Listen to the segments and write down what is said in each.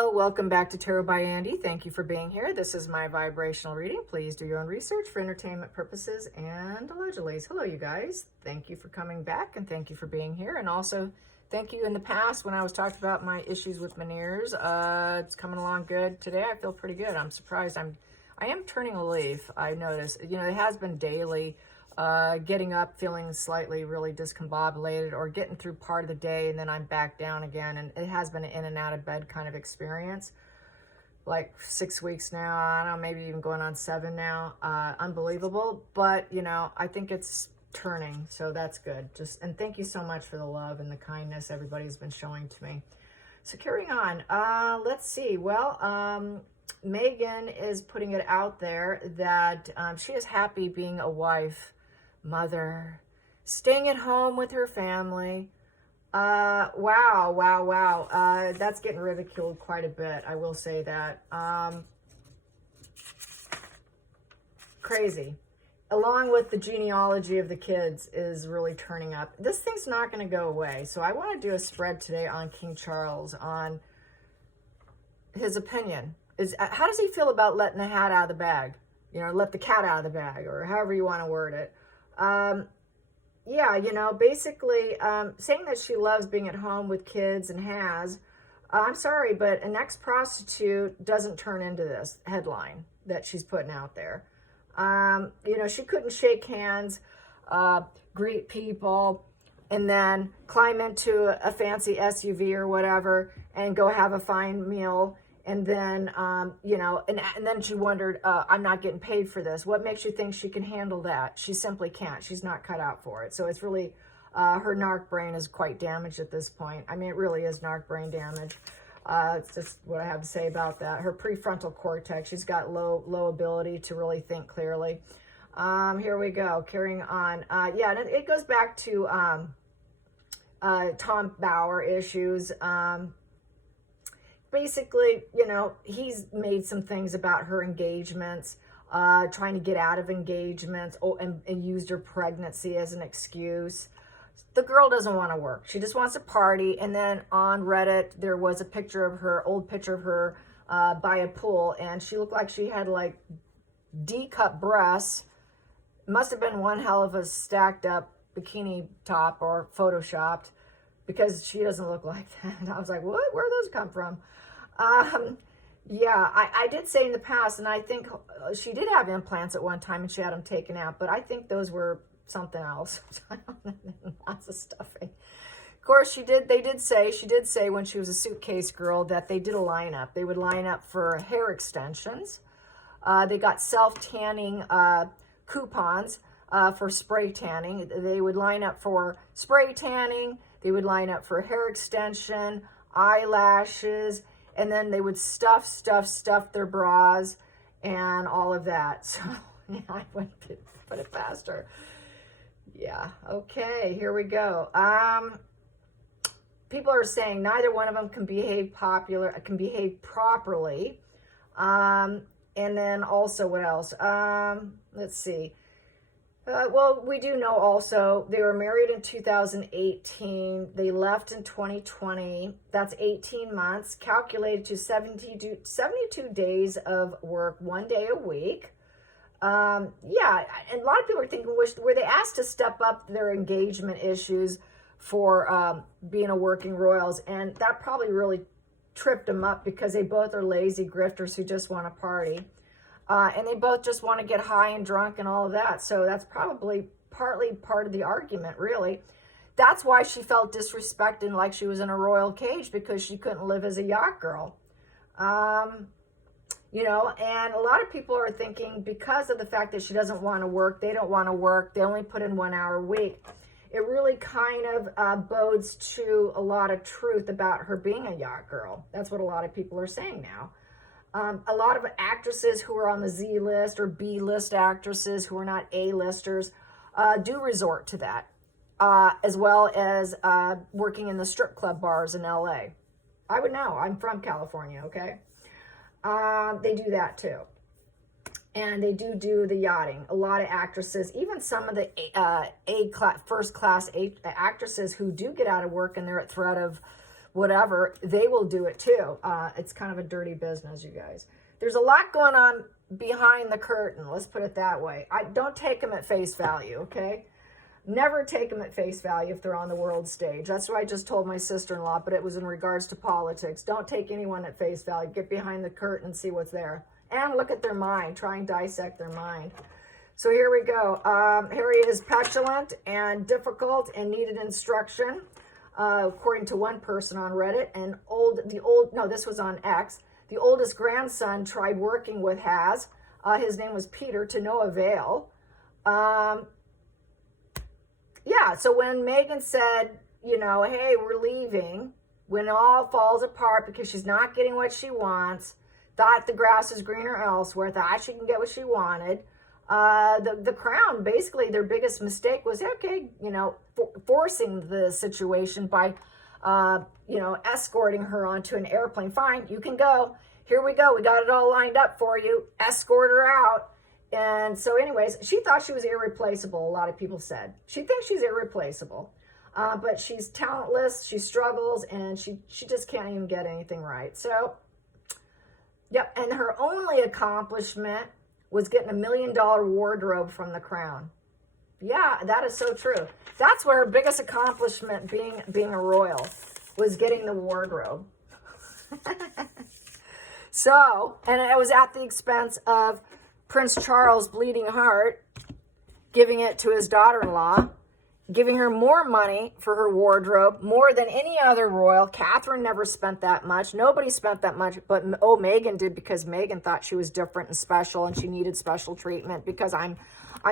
Hello, welcome back to Tarot by Andy. Thank you for being here. This is my vibrational reading. Please do your own research for entertainment purposes and allegedly. Hello, you guys. Thank you for coming back and thank you for being here. And also, thank you in the past when I was talking about my issues with my ears. It's coming along good. Today, I feel pretty good. I'm surprised. I am turning a leaf. I noticed. You know, it has been daily. Getting up feeling slightly really discombobulated or getting through part of the day and then I'm back down again, and it has been an in and out of bed kind of experience, like 6 weeks now. I don't know, maybe even going on 7 now. Unbelievable, but you know, I think it's turning, so that's good. And thank you so much for the love and the kindness everybody's been showing to me. So carrying on, let's see. Well, Meghan is putting it out there that she is happy being a wife, mother, staying at home with her family. Wow. That's getting ridiculed quite a bit. I will say that. Crazy. Along with the genealogy of the kids is really turning up. This thing's not going to go away. So I want to do a spread today on King Charles, on his opinion. How does he feel about letting the hat out of the bag? You know, let the cat out of the bag, or however you want to word it. Yeah, you know, basically saying that she loves being at home with kids and has, I'm sorry, but an ex-prostitute doesn't turn into this headline that she's putting out there. You know, she couldn't shake hands, greet people, and then climb into a fancy SUV or whatever and go have a fine meal. And then, you know, and then she wondered, I'm not getting paid for this. What makes you think she can handle that? She simply can't. She's not cut out for it. So it's really, her narc brain is quite damaged at this point. I mean, it really is narc brain damage. It's just what I have to say about that. Her prefrontal cortex, she's got low ability to really think clearly. Here we go, carrying on. Yeah, and it goes back to Tom Bauer issues. Basically, you know, he's made some things about her engagements, trying to get out of engagements, and used her pregnancy as an excuse. The girl doesn't want to work. She just wants to party. And then on Reddit, there was a picture of her, old picture of her by a pool, and she looked like she had like D-cup breasts. Must have been one hell of a stacked up bikini top or photoshopped, because she doesn't look like that. I was like, what? Where those come from? Yeah, I did say in the past, and I think she did have implants at one time and she had them taken out, but I think those were something else. Lots of stuffing. Of course, she did say when she was a suitcase girl that they did a lineup. They would line up for hair extensions. They got self-tanning coupons for spray tanning. They would line up for spray tanning. They would line up for hair extension, eyelashes, and then they would stuff their bras and all of that. So, yeah, I went put it past her. Yeah, okay, here we go. People are saying neither one of them can behave properly. And then also, what else? Let's see. Well, we do know also they were married in 2018. They left in 2020. That's 18 months, calculated to 72 days of work, 1 day a week. Yeah, and a lot of people are thinking, were they asked to step up their engagement issues for being a working royals? And that probably really tripped them up, because they both are lazy grifters who just want to party. And they both just want to get high and drunk and all of that. So that's probably partly part of the argument, really. That's why she felt disrespected, like she was in a royal cage, because she couldn't live as a yacht girl. You know, and a lot of people are thinking because of the fact that she doesn't want to work, they don't want to work, they only put in 1 hour a week. It really kind of bodes to a lot of truth about her being a yacht girl. That's what a lot of people are saying now. A lot of actresses who are on the Z list or B list actresses who are not A-listers do resort to that, as well as working in the strip club bars in LA. I would know. I'm from California, okay? They do that too. And they do the yachting. A lot of actresses, even some of the first class actresses who do get out of work and they're at threat of whatever, they will do it too. It's kind of a dirty business, you guys. There's a lot going on behind the curtain. Let's put it that way. Don't take them at face value, okay? Never take them at face value if they're on the world stage. That's what I just told my sister-in-law, but it was in regards to politics. Don't take anyone at face value. Get behind the curtain and see what's there. And look at their mind. Try and dissect their mind. So here we go. Harry is petulant and difficult and needed instruction, according to one person on Reddit. And this was on X. The oldest grandson tried working with Has. His name was Peter, to no avail. Yeah, so when Meghan said, hey, we're leaving, when it all falls apart because she's not getting what she wants, thought the grass is greener elsewhere, thought she can get what she wanted, the Crown, basically their biggest mistake was, forcing the situation by, escorting her onto an airplane. Fine, you can go. Here we go. We got it all lined up for you. Escort her out. And so anyways, she thought she was irreplaceable, a lot of people said. She thinks she's irreplaceable, but she's talentless, she struggles, and she just can't even get anything right. So, yep, and her only accomplishment was getting $1 million wardrobe from the Crown. Yeah, that is so true. That's what her biggest accomplishment being a royal was, getting the wardrobe. So, and it was at the expense of Prince Charles' bleeding heart, giving it to his daughter-in-law, giving her more money for her wardrobe, more than any other royal. Catherine never spent that much. Nobody spent that much, but Meghan did, because Meghan thought she was different and special, and she needed special treatment because I'm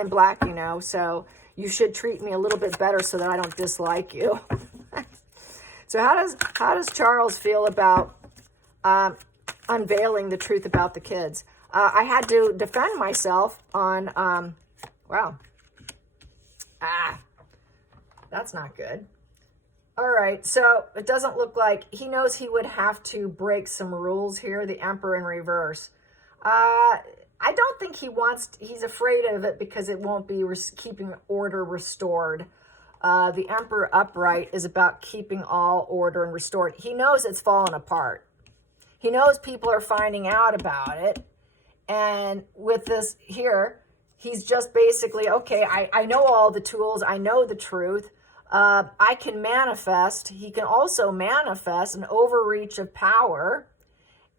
black, so you should treat me a little bit better so that I don't dislike you. So how does Charles feel about unveiling the truth about the kids? I had to defend myself on, that's not good. All right, so it doesn't look like he knows he would have to break some rules here, the Emperor in reverse. I don't think he's afraid of it because it won't be keeping order restored. The Emperor upright is about keeping all order and restored. He knows it's fallen apart. He knows people are finding out about it. And with this here, he's just basically, okay, I know all the tools. I know the truth. I can manifest. He can also manifest an overreach of power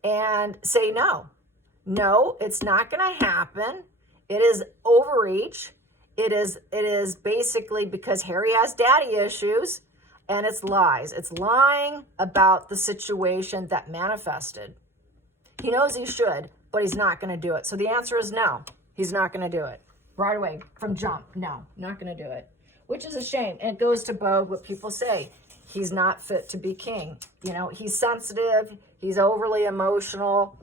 and say, no, it's not going to happen. It is overreach. It is basically because Harry has daddy issues, and it's lies. It's lying about the situation that manifested. He knows he should, but he's not going to do it. So the answer is no. He's not going to do it. Right away, from jump. No, not going to do it. Which is a shame. And it goes to bode what people say. He's not fit to be king. He's sensitive. He's overly emotional.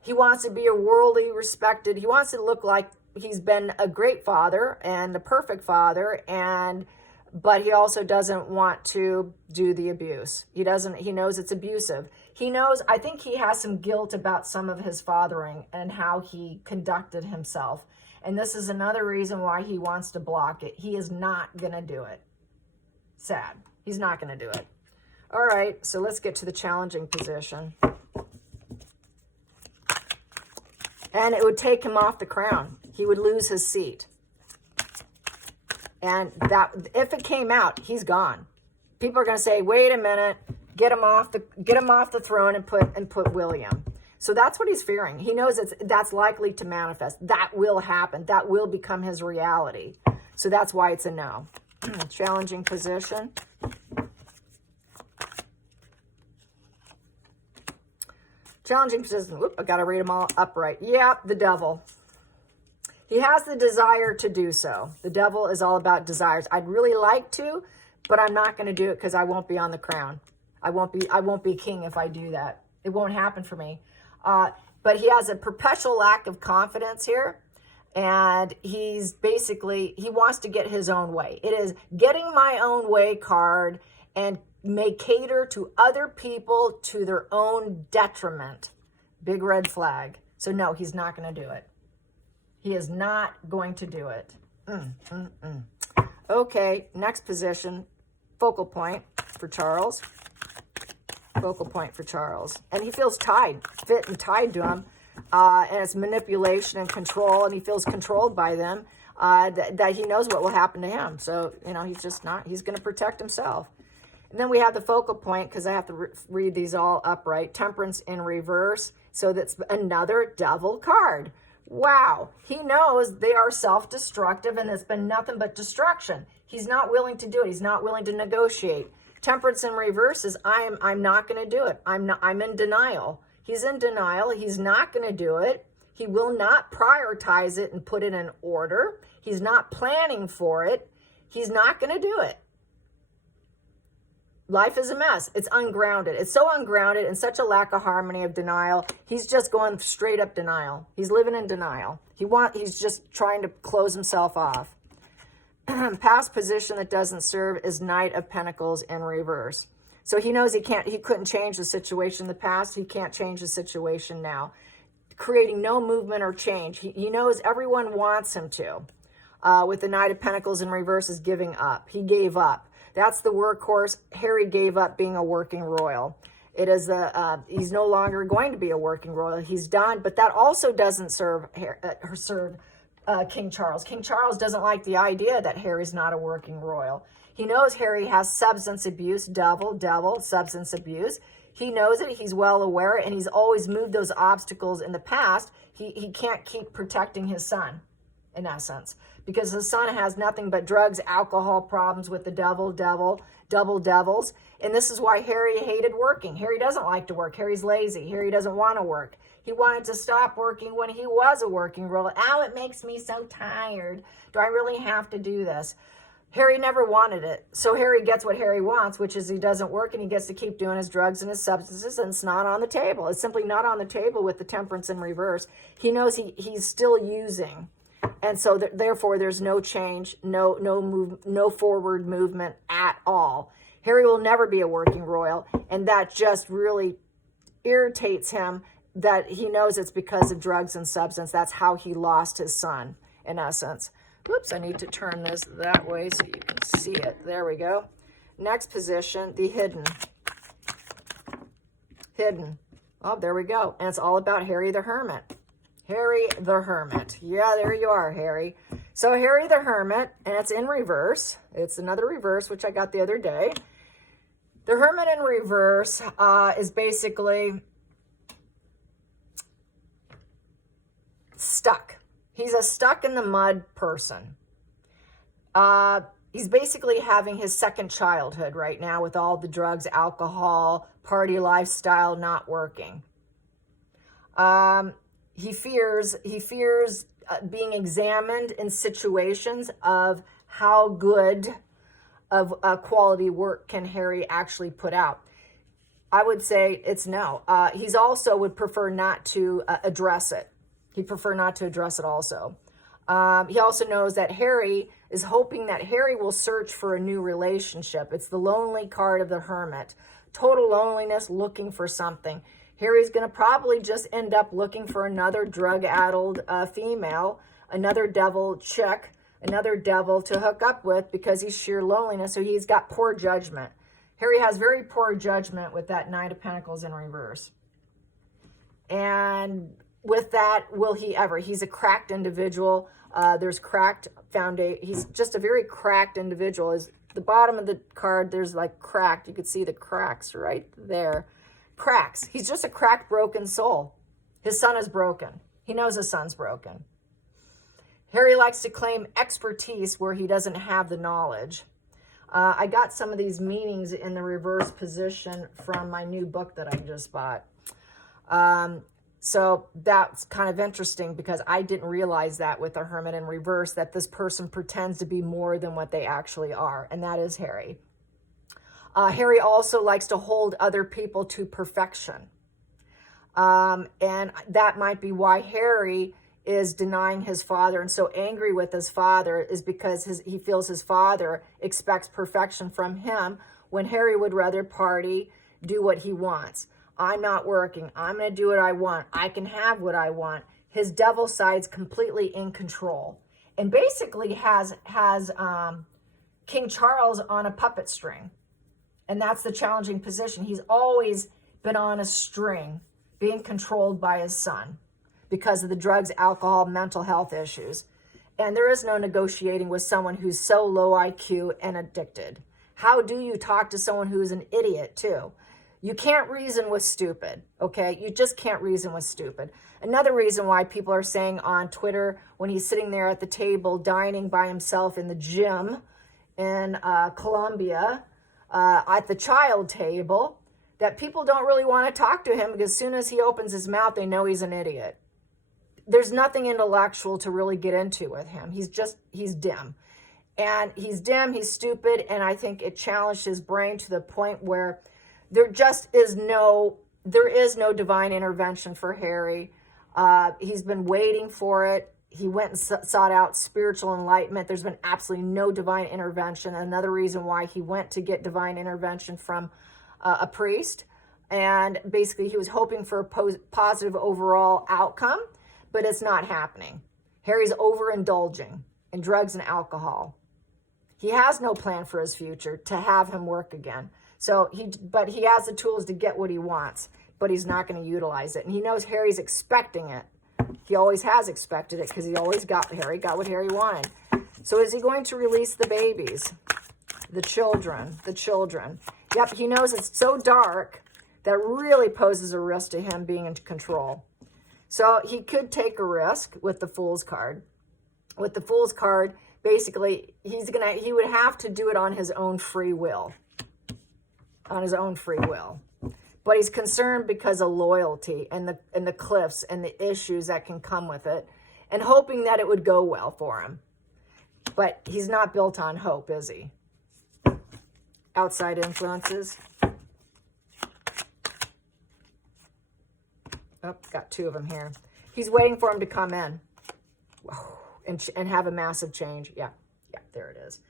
He wants to be a worldly respected. He wants to look like he's been a great father and the perfect father, but he also doesn't want to do the abuse. He knows it's abusive. I think he has some guilt about some of his fathering and how he conducted himself. And this is another reason why he wants to block it. He is not going to do it. Sad. He's not going to do it. All right, so let's get to the challenging position. And it would take him off the crown. He would lose his seat. And that, if it came out, he's gone. People are going to say, "Wait a minute, get him off the throne and put William." So that's what he's fearing. He knows that's likely to manifest. That will happen. That will become his reality. So that's why it's a no. Challenging position. Challenging position. Whoop, I got to read them all upright. Yep, the devil. He has the desire to do so. The devil is all about desires. I'd really like to, but I'm not going to do it because I won't be on the crown. I won't be king if I do that. It won't happen for me. But he has a perpetual lack of confidence here. And he wants to get his own way. It is getting my own way card and may cater to other people to their own detriment. Big red flag. So no, he's not going to do it. He is not going to do it. Okay, next position, focal point for Charles. Focal point for Charles. And he feels fit and tied to him. And it's manipulation and control, and he feels controlled by them, that he knows what will happen to him. So, he's going to protect himself. And then we have the focal point, because I have to read these all upright. Temperance in reverse. So that's another devil card. Wow. He knows they are self-destructive, and it's been nothing but destruction. He's not willing to do it. He's not willing to negotiate. Temperance in reverse is I'm not going to do it. I'm in denial. He's in denial. He's not going to do it. He will not prioritize it and put it in order. He's not planning for it. He's not going to do it. Life is a mess. It's ungrounded. It's so ungrounded and such a lack of harmony of denial. He's just going straight up denial. He's living in denial. He's just trying to close himself off. Past position that doesn't serve is Knight of Pentacles in reverse. So he knows he couldn't change the situation in the past. He can't change the situation now. Creating no movement or change. He knows everyone wants him to. With the Knight of Pentacles in reverse is giving up. He gave up. That's the workhorse. Harry gave up being a working royal. It is he's no longer going to be a working royal. He's done, but that also doesn't serve King Charles. King Charles doesn't like the idea that Harry's not a working royal. He knows Harry has substance abuse, devil, substance abuse. He knows it. He's well aware, and he's always moved those obstacles in the past. He can't keep protecting his son, in essence, because his son has nothing but drugs, alcohol problems with the double devils. And this is why Harry hated working. Harry doesn't like to work. Harry's lazy. Harry doesn't want to work. He wanted to stop working when he was a working royal. Ow, it makes me so tired. Do I really have to do this? Harry never wanted it. So Harry gets what Harry wants, which is he doesn't work and he gets to keep doing his drugs and his substances, and it's not on the table. It's simply not on the table with the temperance in reverse. He knows he's still using. And so therefore there's no change, no forward movement at all. Harry will never be a working royal, and that just really irritates him, that he knows it's because of drugs and substance. That's how he lost his son, in essence. Oops, I need to turn this that way so you can see it. There we go. Next position, the hidden. Hidden. Oh, there we go. And it's all about Harry the Hermit. Harry the Hermit. Yeah, there you are, Harry. So Harry the Hermit, and it's in reverse. It's another reverse, which I got the other day. The Hermit in reverse is basically stuck. He's a stuck in the mud person. He's basically having his second childhood right now with all the drugs, alcohol, party lifestyle not working. He fears being examined in situations of how good of quality work can Harry actually put out. I would say it's no. He's also would prefer not to address it. He'd prefer not to address it also. He also knows that Harry is hoping that Harry will search for a new relationship. It's the lonely card of the Hermit. Total loneliness, looking for something. Harry's going to probably just end up looking for another drug-addled female, another devil chick, another devil to hook up with because he's sheer loneliness. So he's got poor judgment. Harry has very poor judgment with that Knight of Pentacles in reverse. And with that, will he ever? He's a cracked individual. There's cracked foundation. He's just a very cracked individual. Is the bottom of the card, there's like cracked. You could see the cracks right there. Cracks. He's just a cracked, broken soul. His son is broken. He knows his son's broken. Harry likes to claim expertise where he doesn't have the knowledge. I got some of these meanings in the reverse position from my new book that I just bought. So that's kind of interesting because I didn't realize that with the Hermit in reverse, that this person pretends to be more than what they actually are. And that is Harry. Harry also likes to hold other people to perfection. And that might be why Harry is denying his father and so angry with his father, is because he feels his father expects perfection from him when Harry would rather party, do what he wants. I'm not working. I'm going to do what I want. I can have what I want. His devil side's completely in control and basically has King Charles on a puppet string. And that's the challenging position. He's always been on a string, being controlled by his son because of the drugs, alcohol, mental health issues. And there is no negotiating with someone who's so low IQ and addicted. How do you talk to someone who's an idiot too? You can't reason with stupid, okay? You just can't reason with stupid. Another reason why people are saying on Twitter when he's sitting there at the table dining by himself in the gym in Colombia, at the child table, that people don't really want to talk to him because as soon as he opens his mouth, they know he's an idiot. There's nothing intellectual to really get into with him. He's dim. And he's dim, he's stupid, and I think it challenged his brain to the point where there is no divine intervention for Harry. He's been waiting for it. He went and sought out spiritual enlightenment. There's been absolutely no divine intervention. Another reason why he went to get divine intervention from a priest. And basically he was hoping for a positive overall outcome, but it's not happening. Harry's overindulging in drugs and alcohol. He has no plan for his future to have him work again. But he has the tools to get what he wants, but he's not going to utilize it. And he knows Harry's expecting it. He always has expected it because Harry got what Harry wanted. So is he going to release the babies? The children. Yep, he knows it's so dark that really poses a risk to him being in control. So he could take a risk with the Fool's card. With the Fool's card, basically, he would have to do it on his own free will. But he's concerned because of loyalty and the cliffs and the issues that can come with it, and hoping that it would go well for him. But he's not built on hope, is he? Outside influences. Oh, got two of them here. He's waiting for him to come in. Whoa. And have a massive change. Yeah, there it is.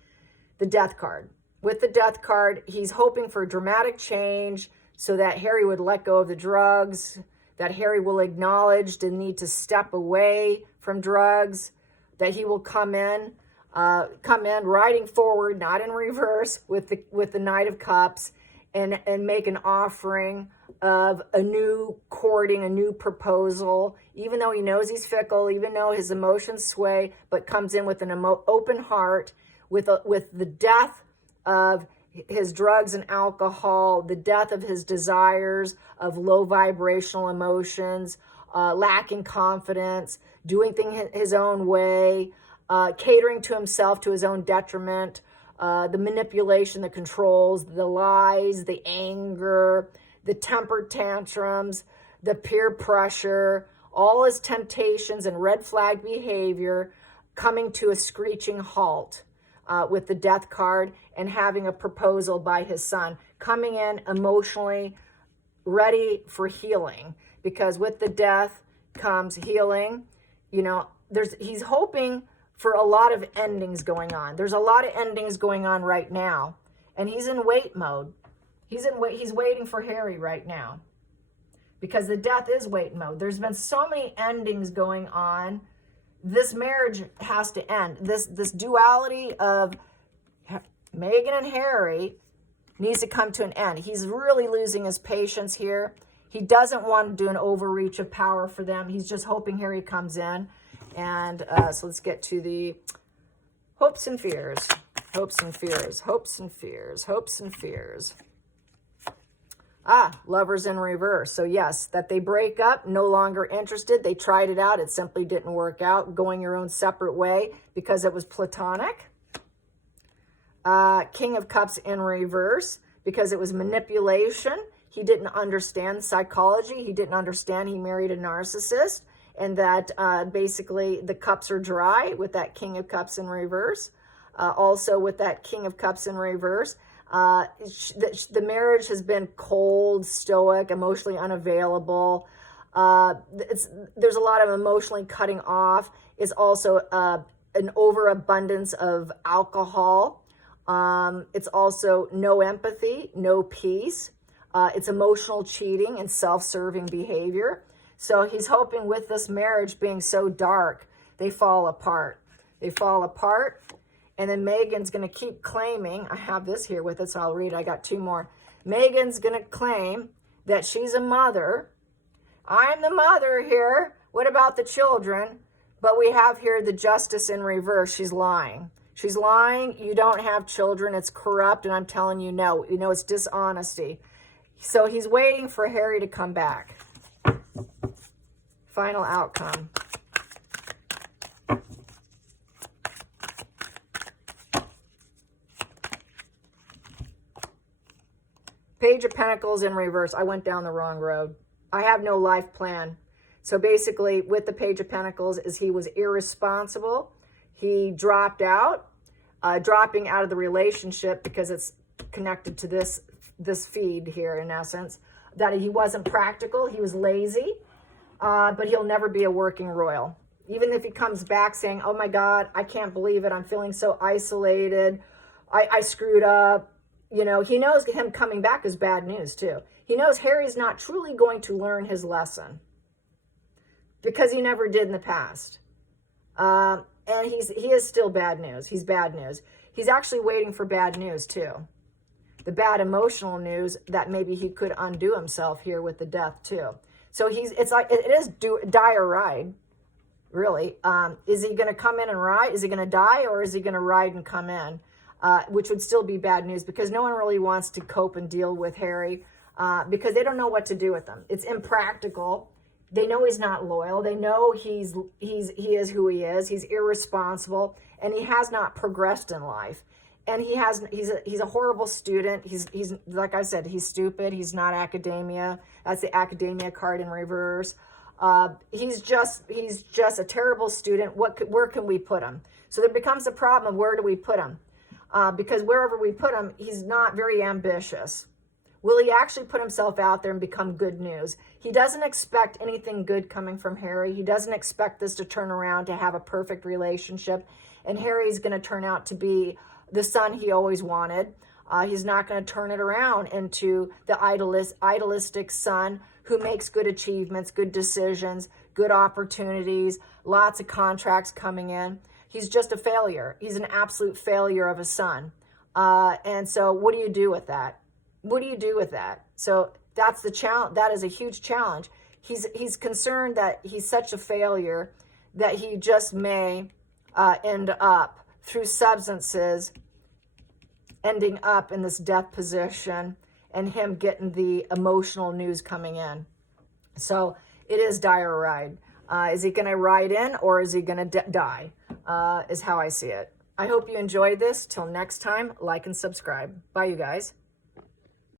The Death card. With the Death card, he's hoping for a dramatic change so that Harry would let go of the drugs, that Harry will acknowledge the need to step away from drugs, that he will come in riding forward, not in reverse, with the Knight of Cups, and make an offering of a new courting, a new proposal, even though he knows he's fickle, even though his emotions sway, but comes in with an open heart, with the death of his drugs and alcohol, the death of his desires, of low vibrational emotions, lacking confidence, doing things his own way, catering to himself to his own detriment, the manipulation, the controls, the lies, the anger, the temper tantrums, the peer pressure, all his temptations and red flag behavior coming to a screeching halt with the Death card, and having a proposal by his son, coming in emotionally ready for healing, because with the Death comes healing. He's hoping for a lot of endings going on. There's a lot of endings going on right now, and he's in wait mode. He's waiting for Harry right now, because the Death is wait mode. There's been so many endings going on. This marriage has to end. This duality of Meghan and Harry needs to come to an end. He's really losing his patience here. He doesn't want to do an overreach of power for them. He's just hoping Harry comes in. And so let's get to the hopes and fears. Hopes and fears. Hopes and fears. Hopes and fears. Lovers in reverse. So yes, that they break up, no longer interested. They tried it out. It simply didn't work out. Going your own separate way because it was platonic. King of Cups in reverse because it was manipulation. He didn't understand psychology. He didn't understand he married a narcissist, and that basically the cups are dry with that King of Cups in reverse. Also with that King of Cups in reverse, the marriage has been cold, stoic, emotionally unavailable. There's a lot of emotionally cutting off. It's also an overabundance of alcohol. It's also no empathy, no peace. It's emotional cheating and self-serving behavior. So he's hoping with this marriage being so dark, they fall apart. They fall apart. And then Meghan's going to keep claiming, I have this here with it, so I'll read it. I got two more. Meghan's going to claim that she's a mother. I'm the mother here. What about the children? But we have here the justice in reverse. She's lying. She's lying. You don't have children. It's corrupt. And I'm telling you, no. You know, it's dishonesty. So he's waiting for Harry to come back. Final outcome. Page of Pentacles in reverse. I went down the wrong road. I have no life plan. So basically, with the Page of Pentacles, is he was irresponsible. He dropped out, dropping out of the relationship because it's connected to this feed here, in essence, that he wasn't practical. He was lazy, but he'll never be a working royal. Even if he comes back saying, oh my God, I can't believe it. I'm feeling so isolated. I screwed up. You know, he knows him coming back is bad news too. He knows Harry's not truly going to learn his lesson because he never did in the past. And he is still bad news. He's bad news. He's actually waiting for bad news too. The bad emotional news that maybe he could undo himself here with the death too. So it's like, it is dire ride, really. Is he going to come in and ride? Is he going to die, or is he going to ride and come in? Which would still be bad news because no one really wants to cope and deal with Harry because they don't know what to do with him. It's impractical. They know he's not loyal. They know he is who he is. He's irresponsible, and he has not progressed in life. And he's a horrible student. He's like I said, he's stupid. He's not academia. That's the academia card in reverse. He's just a terrible student. Where can we put him? So there becomes a problem of where do we put him? Because wherever we put him, he's not very ambitious. Will he actually put himself out there and become good news? He doesn't expect anything good coming from Harry. He doesn't expect this to turn around to have a perfect relationship. And Harry's going to turn out to be the son he always wanted. He's not going to turn it around into the idealistic son who makes good achievements, good decisions, good opportunities, lots of contracts coming in. He's just a failure. He's an absolute failure of a son. And so what do you do with that? What do you do with that? So that's the challenge. That is a huge challenge. He's concerned that he's such a failure that he just may end up through substances, ending up in this death position and him getting the emotional news coming in. So it is dire ride. Is he going to ride in, or is he going to die? Is how I see it. I hope you enjoyed this. Till next time, like and subscribe. Bye, you guys.